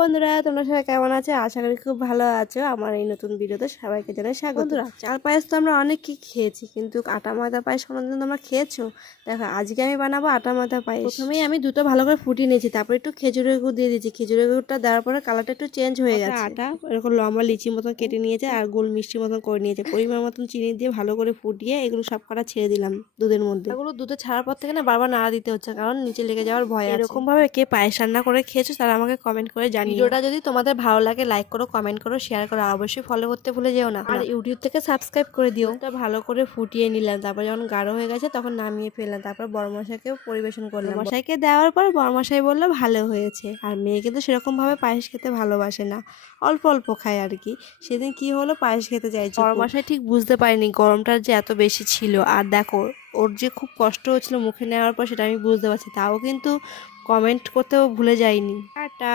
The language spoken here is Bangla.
বন্ধুরা তোমরা সবাই কেমন আছো? আশা করি খুব ভালো আছো। আমার এই নতুন ভিডিওতে সবাইকে জানাই স্বাগত। বন্ধুরা চাল পায়েস তো আমরা অনেক কি খেয়েছি কিন্তু আটা ময়দা পায়েস কোনোদিন তোমরা খেয়েছো? দেখো আজকে আমি বানাবো আটা ময়দা পায়েস। প্রথমেই আমি দুটো ভালো করে ফুটিয়ে নিয়েছি তারপর একটু খেজুরের গুড় দিয়ে দিয়েছি। খেজুরের গুড়টা দেওয়ার পরে কালারটা একটু চেঞ্জ হয়ে গেছে। আটা এরকম লম্বা লিচি মতন কেটে নিয়েছে আর গোল মিষ্টি মতন করে নিয়েছে। পরিমাণ মতন চিনি দিয়ে ভালো করে ফুটিয়ে এগুলো সব কটা ছেড়ে দিলাম দুধের মধ্যে। এগুলো দুধে ছাড়ার পর থেকে না বারবার নাড়া দিতে হচ্ছে কারণ নিচে লেগে যাওয়ার ভয় এরকমভাবে কে পায়েস রান্না করে খেয়েছো তারা আমাকে কমেন্ট করে জানিও। ভিডিওটা যদি তোমাদের ভালো লাগে লাইক করো কমেন্ট করো শেয়ার করো অবশ্যই ফলো করতে ভুলে যেও না। আর ইউটিউব থেকে সাবস্ক্রাইব করে দিও। ভালো করে ফুটিয়ে নিলাম তারপর যখন গাঢ় হয়ে গেছে তখন নামিয়ে ফেললাম তারপর বড়মশাইকে পরিবেশন করলাম। মশাইকে দেওয়ার পর বড়মশাই বলল ভালো হয়েছে। আর মেয়ে কিন্তু সেরকম ভাবে পায়েস খেতে ভালোবাসে না। অল্প অল্প খায় আর কি। সেদিন কি হলো পায়েস খেতে চাইছে বড়মশাই ঠিক বুঝতে পারিনি গরমটা যে এত বেশি ছিল। আর দেখো ওর যে খুব কষ্ট হচ্ছিল মুখে নেওয়ার পর সেটা আমি বুঝতে পারছি তাও কিন্তু কমেন্ট করতেও ভুলে যাইনি। টাটা।